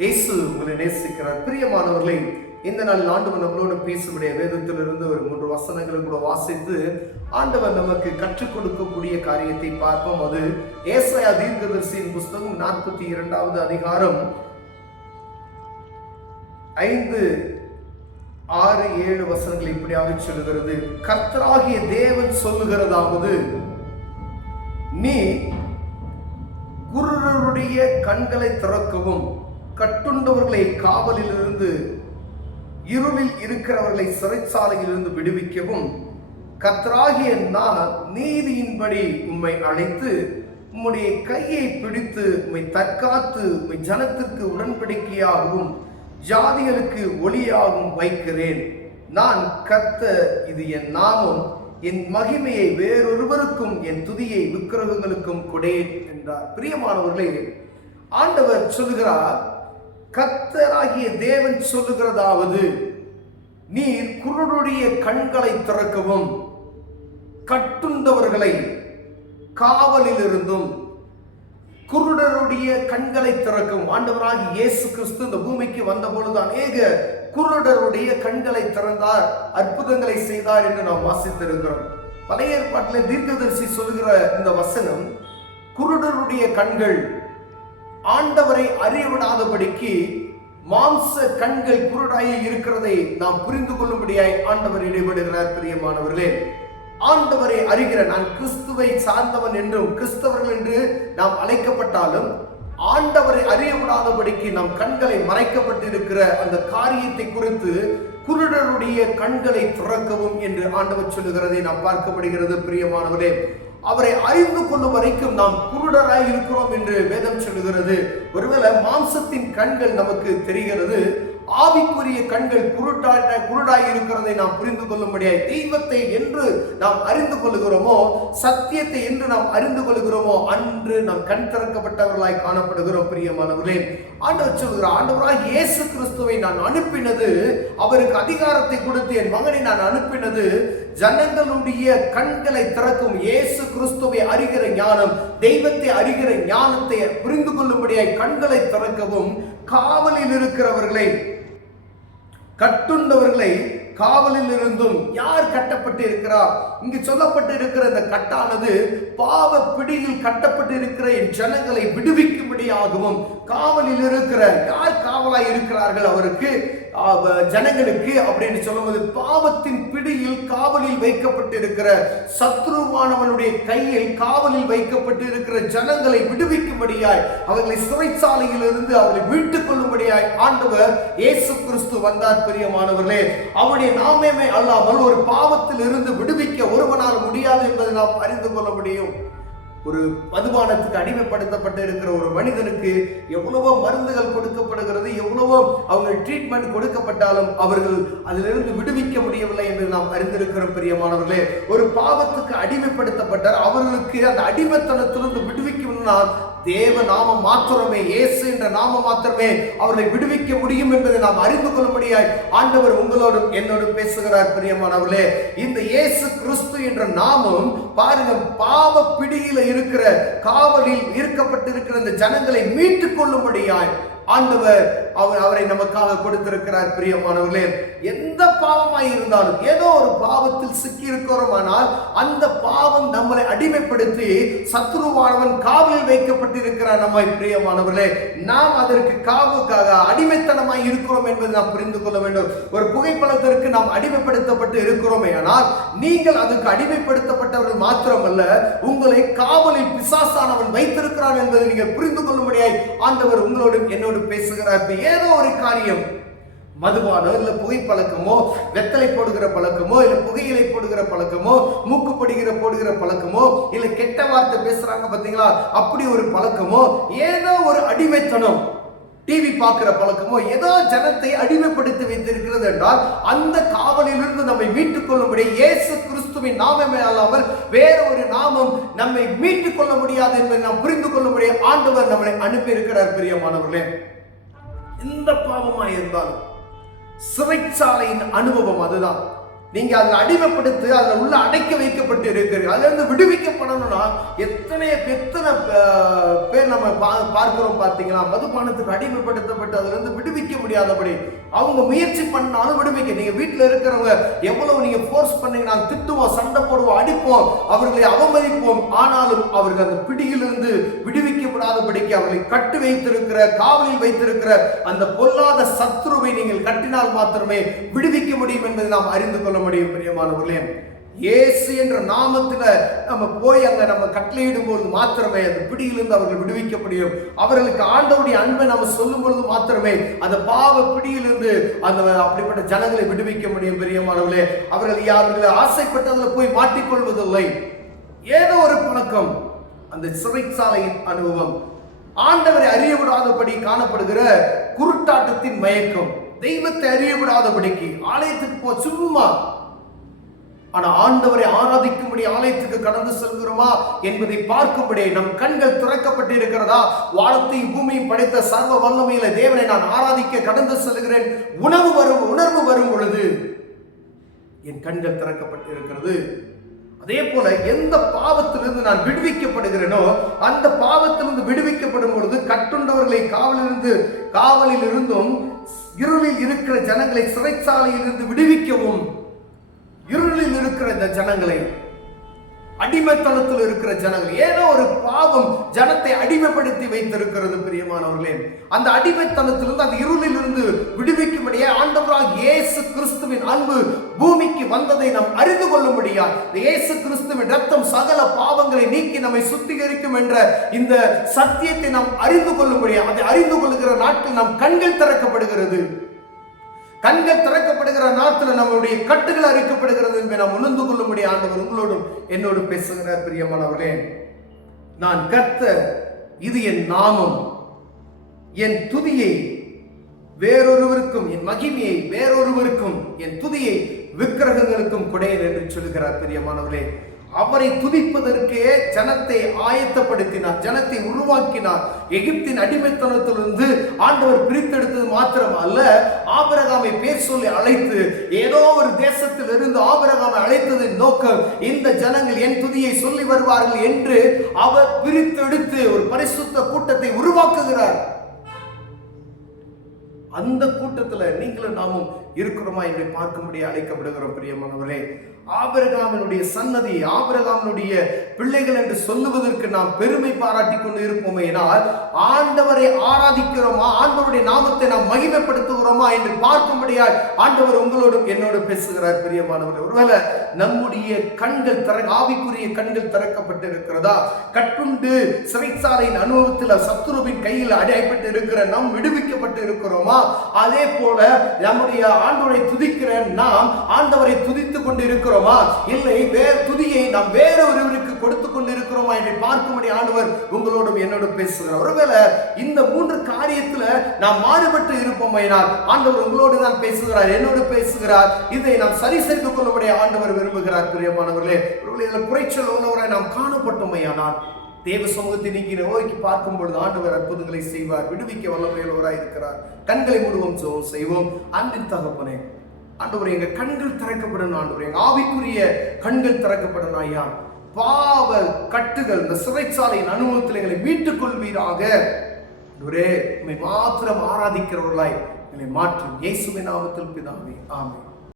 இயேசு உங்களை நேசிக்கிறார். பிரியமானவர்களே, இந்த நாளில் ஆண்டவர் நம்மளோடு பேசுடைய வேதத்திலிருந்து ஒரு 3 வசனங்களை கூட வாசித்து ஆண்டவர் நமக்கு கற்றுக் கொடுக்கக்கூடிய காரியத்தை பார்ப்போம். அது ஏசாயா தீர்க்கதரிசியின் புஸ்தகம் 42வது அதிகாரம் 5, 6, 7 வசனங்கள் இப்படியாக சொல்லுகிறது. கர்த்தராகிய தேவன் சொல்லுகிறதாவது, நீ குருடருடைய கண்களை திறக்கவும், கட்டுண்டவர்களை காவலிலிருந்து, இருளில் இருக்கிறவர்களை சிறைச்சாலையிலிருந்து விடுவிக்கவும், கர்த்தராகிய நான் நீதியின்படி உம்மை அழைத்து உம்முடைய கையை பிடித்து உம்மை தற்காத்து உம்மை ஜனத்திற்கு உடன்படிக்கையாகவும் ஜாதிகளுக்கு ஒளியாகவும் வைக்கிறேன். நான் கர்த்தர், இது என் நாமம், என் மகிமையை வேறொருவருக்கும் என் துதியை விக்கிரகங்களுக்கும் கொடேன் என்றார். பிரியமானவர்களே, ஆண்டவர் சொல்லுகிறார், கர்த்தராகிய தேவன் சொல்லுகிறதாவது, நீர் குருடருடைய கண்களை திறக்கவும், கட்டுண்டவர்களை காவலில் இருந்தும், குருடருடைய கண்களை திறக்கும். ஆண்டவராகிய இயேசு கிறிஸ்து இந்த பூமிக்கு வந்த பொழுது அநேக குருடருடைய கண்களை திறந்தார், அற்புதங்களை செய்தார் என்று நாம் வாசித்திருக்கிறோம். பழைய ஏற்பாட்டில் தீர்க்கதரிசி சொல்லுகிற இந்த வசனம், குருடருடைய கண்கள் ஆண்டவரை அறியவிடாதபடிக்கு மாம்ச கண்கள் குருடாய் இருக்கிறதை நாம் புரிந்து கொள்ளும்படியாய் ஆண்டவர் இடைபடுகிறார். பிரியமானவர்களே, ஆண்டவரை அறிகிற, நான் கிறிஸ்துவை சார்ந்தவன் என்றும் கிறிஸ்தவர்கள் என்று நாம் அழைக்கப்பட்டாலும் ஆண்டவரை அறியவிடாதபடிக்கு நம் கண்களை மறைக்கப்பட்டிருக்கிற அந்த காரியத்தை குறித்து குருடருடைய கண்களை திறக்கவும் என்று ஆண்டவர் சொல்லுகிறதை நாம் பார்க்கப்படுகிறது. பிரியமானவரே, அவரை அறிந்து கொள்ளும் வரைக்கும் நாம் குருடராய் இருக்கிறோம் என்று வேதம் சொல்லுகிறது. ஒருவேளை மாம்சத்தின் கண்கள் நமக்கு தெரிகிறது, ஆவிக்குரிய கண்கள் குருடாய் இருக்கிறதை நாம் புரிந்து கொள்ளும்படியாய், தெய்வத்தை என்று நாம் அறிந்து கொள்ளுகிறோமோ, சத்தியத்தை என்று நாம் அறிந்து கொள்ளுகிறோமோ, அன்று நாம் கண் திறக்கப்பட்டவர்களாய் காணப்படுகிறோம். பிரியமானவர்களே, ஆண்டவர் சொல்கிறார், ஆண்டவராய் இயேசு கிறிஸ்துவை நான் அனுப்பினது, அவருக்கு அதிகாரத்தை கொடுத்து என் மகனை நான் அனுப்பினது ஜனங்களுடைய கண்களை திறக்கும். இயேசு கிறிஸ்துவை அறிகிற ஞானம், தெய்வத்தை அறிகிற ஞானத்தை புரிந்து கொள்ளும்படியாய் கண்களை திறக்கவும், காவலில் இருக்கிறவர்களை, கட்டுண்டவர்களை காவலில் இருந்தும். யார் கட்டப்பட்டு இருக்கிறார்? இங்கு சொல்லப்பட்டு இருக்கிற இந்த கட்டானது பாவ பிடியில் கட்டப்பட்டு இருக்கிற என் ஜனங்களை விடுவிக்கும்படியாகவும், காவலில் இருக்கிற, யார் காவலாய் இருக்கிறார்கள் அவருக்கு, ஜனங்களுக்கு அப்படின்னு சொல்லும்போது, பாவத்தின் பிடியில் காவலில் வைக்கப்பட்டிருக்கிற, சத்ருவானவனுடைய கையில் காவலில் வைக்கப்பட்டு இருக்கிற ஜனங்களை விடுவிக்கும்படியாய், அவர்களை சிறைச்சாலையில் இருந்து அவர்களை மீட்டுக் கொள்ளும்படியாய் ஆண்டவர் இயேசு கிறிஸ்து வந்தார். பிரியமானவர்களே, அவருடைய நாமமே அல்லாமல் ஒரு பாவத்தில் இருந்து விடுவிக்க ஒருவனால் முடியாது என்பதை நாம் அறிந்து கொள்ள முடியும். ஒரு மதுபானத்துக்கு அடிமைப்படுத்தப்பட்டு இருக்கிற ஒரு மனிதனுக்கு எவ்வளவோ மருந்துகள் கொடுக்கப்படுகிறது, எவ்வளவோ அவங்க ட்ரீட்மெண்ட் கொடுக்கப்பட்டாலும் அவர்கள் அதிலிருந்து விடுவிக்க முடியவில்லை என்று நாம் அறிந்திருக்கிறோம். பிரியமானவர்களே, ஒரு பாவத்துக்கு அடிமைப்படுத்தப்பட்டார், அவர்களுக்கு அந்த அடிமைத்தனத்திலிருந்து விடுவிக்கணும்னா தேவ நாமம் மாத்திரமே, இயேசு என்ற நாமம் மாத்திரமே அவர்களை விடுவிக்க முடியும் என்பதை நாம் அறிந்து கொள்ளும்படியாய் ஆண்டவர் உங்களோடும் என்னோடும் பேசுகிறார். பிரியமானவர்களே, இந்த இயேசு கிறிஸ்து என்ற நாமம் பாருங்க, பாவ பிடியில இருக்கிற, காவலில் ஈர்க்கப்பட்டிருக்கிற இந்த ஜனங்களை மீட்டுக் கொள்ளும்படியாய் ஆண்டவர் அவரை நமக்காக கொடுத்திருக்கிறார். பிரியமானவர்களே, எந்த பாவமாய் இருந்தாலும், ஏதோ ஒரு பாவத்தில் சிக்கி இருக்கிறோமானால் அந்த பாவம் நம்மளை அடிமைப்படுத்தி சத்ருவானவன் காவலில் வைக்கப்பட்டிருக்கிறார் நம்மை. பிரியமானவர்களே, நாம் அதற்கு காவுக்காக அடிமைத்தனமாய் இருக்கிறோம் என்பதை நாம் புரிந்து கொள்ள வேண்டும். ஒரு புகைப்பழத்திற்கு நாம் அடிமைப்படுத்தப்பட்டு இருக்கிறோமே, ஆனால் நீங்கள் அதுக்கு அடிமைப்படுத்தப்பட்டவர்கள் மாத்திரமல்ல, உங்களை காவலில் பிசாசானவன் வைத்திருக்கிறான் என்பதை நீங்கள் புரிந்து கொள்ளும்படியாய் ஆண்டவர் உங்களோடு என்னோடு பேசுகிறார். ஏதோ ஒரு காரியம், மதுபானோ இல்ல புகைப்பழக்கமோ, வெத்தலை போடுகிற பழக்கமோ, இல்ல புகையிலை போடுகிற பழக்கமோ, மூக்கு போடுகிற பழக்கமோ, இல்ல கெட்ட வார்த்தை பேசுறாங்க பாத்தீங்களா, அப்படி ஒரு பழக்கமோ, ஏதோ ஒரு அடிமைத்தனம், டிவி பார்க்கிற பழக்கமோ, ஏதோ ஜனத்தை அடிமைப்படுத்தி வைத்திருக்கிறது என்றால் அந்த காவலிலிருந்து நம்மை மீட்டுக் கொள்ளும்படி இயேசு கிறிஸ்துவின் நாமமே அல்லாமல் வேற ஒரு நாமம் நம்மை மீட்டுக் கொள்ள முடியாது என்பதை நாம் புரிந்து கொள்ளும்படி ஆண்டவர் நம்மை அனுப்பி இருக்கிறார். பிரியமானவர்களே, இந்த பாவமாய் இருந்தாலும் சிறைச்சாலையின் அனுபவம் அதுதான். நீங்க அதில் அடிமைப்படுத்தி அதில் உள்ள அடைக்க வைக்கப்பட்டு இருக்கிறீர்கள். அதுல இருந்து விடுவிக்கப்படணும்னா எத்தனை பேர் நம்ம பார்க்கிறோம் பார்த்தீங்களா? மதுபானத்துக்கு அடிமைப்படுத்தப்பட்டு அதுல இருந்து விடுவிக்க முடியாதபடி அவங்க முயற்சி பண்ணாலும் விடுவிக்க. நீங்க வீட்டில் இருக்கிறவங்க எவ்வளவு நீங்க போர்ஸ் பண்ணீங்கன்னா திட்டுவோம், சண்டை போடுவோம், அடிப்போம், அவர்களை அவமதிப்போம், ஆனாலும் அவர்கள் அந்த பிடியிலிருந்து விடுவிக்கப்படாதபடிக்கு அவர்களை கட்டு வைத்திருக்கிற, காவலில் வைத்திருக்கிற அந்த பொல்லாத சத்துருவை நீங்கள் கட்டினால் மாத்திரமே விடுவிக்க முடியும் என்பதை நாம் அறிந்து கொள்ள முடியும். பிரியமானவர்களே, இயேசு என்ற நாமத்துல நம்ம போய் அங்க நம்ம கட்டளையிடும் பொழுது மாத்திரமே அந்த பிடியிலிருந்து அவர்கள் விடுவிக்க முடியும். அவர்களுக்கு ஆண்டவருடைய அன்பை நம்ம சொல்லும் பொழுது மாத்திரமே அந்த பாவ பிடியிலிருந்து அந்த அப்படிப்பட்ட ஜனங்களை விடுவிக்க முடியும். பிரியமானவர்களே, அவர்கள் ஆசைப்பட்டதுல போய் மாட்டிக்கொள்வதில்லை. ஏதோ ஒரு பழக்கம், அந்த சிறைச்சாலையின் அனுபவம், ஆண்டவரை அறியவிடாதபடி காணப்படுகிற குருட்டாட்டத்தின் மயக்கம், தெய்வத்தை அறியவிடாதபடிக்கு ஆலயத்துக்கு சும்மா, ஆனா ஆண்டவரை ஆராதிக்கும்படி ஆலயத்துக்கு கடந்து செல்கிறோமா என்பதை பார்க்கும்படி நம் கண்கள் திறக்கப்பட்டு இருக்கிறதா? வானத்தையும் பூமியும் படைத்த சர்வ வல்லமையில தேவனை நான் ஆராதிக்க கடந்து செல்கிறேன் உணர்வு வரும் பொழுது என் கண்கள் திறக்கப்பட்டு இருக்கிறது. அதே போல எந்த பாவத்திலிருந்து நான் விடுவிக்கப்படுகிறேனோ அந்த பாவத்திலிருந்து விடுவிக்கப்படும் பொழுது கட்டுண்டவர்களை காவலில் இருந்தும் இருளில் இருக்கிற ஜனங்களை சிறைச்சாலையில் இருந்து விடுவிக்கவும், இருளில் இருக்கிற இந்த ஜனங்களை, அடிமைத்தனத்தில் இருக்கிற ஜனங்கள், ஏதோ ஒரு பாவம் ஜனத்தை அடிமைப்படுத்தி வைத்திருக்கிறது. பிரியமானவர்களே, அந்த அடிமைத்தனத்திலிருந்து அந்த இருளில் இருந்து விடுவிக்கும்படியே ஆண்டவராக இயேசு கிறிஸ்துவின் அன்பு பூமிக்கு வந்ததை நாம் அறிந்து கொள்ளும்படியா இயேசு கிறிஸ்துவின் ரத்தம் சகல பாவங்களை நீக்கி நம்மை சுத்திகரிக்கும் என்ற இந்த சத்தியத்தை நாம் அறிந்து கொள்ளும்படியா, அதை அறிந்து கொள்ளுகிற நாட்கள் நம் கண்கள் திறக்கப்படுகிறது. கண்கள் திறக்கப்படுகிற நாட்கள் நம்முடைய கட்டுகள் அரிக்கப்படுகிறது என்பதை நாம் உணர்ந்து கொள்ளும்படி ஆண்டவர் உங்களோடும் என்னோடு பேசுகிறார். பிரியமானவர்களே, நான் கர்த்தர், இது என் நாமம், என் துதியை வேறொருவருக்கும், என் மகிமையை வேறொருவருக்கும், என் துதியை விக்கிரகங்களுக்கும் கொடையேன் என்று சொல்கிறார். பிரியமானவர்களே, அவரை துதிப்பதற்கே ஜனத்தை ஆயத்தப்படுத்தினார், ஜனத்தை உருவாக்கினார். எகிப்தின் அடிமைத்தனத்திலிருந்து ஆண்டவர் பிரித்தெடுத்தது மாத்திரம் அல்ல, ஆபிரகாமை பேர் சொல்லி அழைத்து ஏதோ ஒரு தேசத்தில் இருந்து ஆபிரகாமை அழைத்ததின் நோக்கம் இந்த ஜனங்கள் என் துதியை சொல்லி வருவார்கள் என்று அவர் பிரித்தெடுத்து ஒரு பரிசுத்த கூட்டத்தை உருவாக்குகிறார். அந்த கூட்டத்தில் நீங்களும் நாமும் இருக்கிறோமா என்று பார்க்கும்படி அழைக்கப்படுகிறோம். பிரியமானவர்களே, ஆபிரகாமினுடைய சன்னதி, ஆபிரகாமினுடைய பிள்ளைகள் என்று சொல்லுவதற்கு நாம் பெருமை பாராட்டி கொண்டு இருப்போமே என்றால், ஆண்டவரை ஆராதிக்கிறோமா, ஆண்டவருடைய நாமத்தை நாம் மகிமைப்படுத்துகிறோமா என்று பார்க்கும்படியால் ஆண்டவர் உங்களோடும் என்னோடு பேசுகிறார். பிரியமானவர்களே, ஒருவேளை நம்முடைய கண்கள் ஆவிக்குரிய கண்கள் திறக்கப்பட்டு இருக்கிறதா? கட்டுண்டு சிறைச்சாலையின் அனுபவத்தில் சத்துருவின் கையில் அடையப்பட்டு இருக்கிற நாம் விடுவிக்கப்பட்டு இருக்கிறோமா? அதே போல நம்முடைய ஆண்டவரை துதிக்கிற நாம் ஆண்டவரை துதித்துக் கொண்டு இருக்கிறோமா? இல்லை வேறு துதியை நாம் வேற ஒருவருக்கு கொடுத்து கொண்டு இருக்கிறோமா என்று பார்க்கும்படி ஆண்டவர் உங்களோடும் என்னோடும் பேசுகிறார். ஒருவேளை இந்த 3 காரியத்துல நாம் மாறுபட்டு இருப்போமையினால் ஆண்டவர் உங்களோடு தான் பேசுகிறார், என்னோடு பேசுகிறார். இதை நாம் சரி செய்து கொள்ளும்படி ஆண்டவர் விரும்புகிறார். பிரியமானவர்களே, ஒருவேளை இதில் குறைச்சல் உள்ளவராய் நாம் காணப்பட்டோமையானால் தேவ சமூகத்தை நீக்கி நோக்கி பார்க்கும் பொழுது ஆண்டவர் அற்புதங்களை செய்வார், விடுவிக்க வல்லமையுள்ளவராய் இருக்கிறார். கண்களை மூடுவோம், ஜெபம் செய்வோம். அன்பின் தகப்பனே, ஆண்டவரே, எங்க கண்கள் திறக்கப்படணும். ஆண்டவரே, எங்க ஆவிக்குரிய கண்கள் திறக்கப்படணும். ஐயா, பாவ கட்டுகள், இந்த சிறைச்சாலையின் அனுபவத்தில் எங்களை மீட்டுக் கொள்வீராக. ஆண்டவரே, உம்மை மாத்திரம் ஆராதிக்கிறவர்களாய் எங்களை மாற்றும். இயேசுவின் நாமத்தில் பிதாவே, ஆமென்.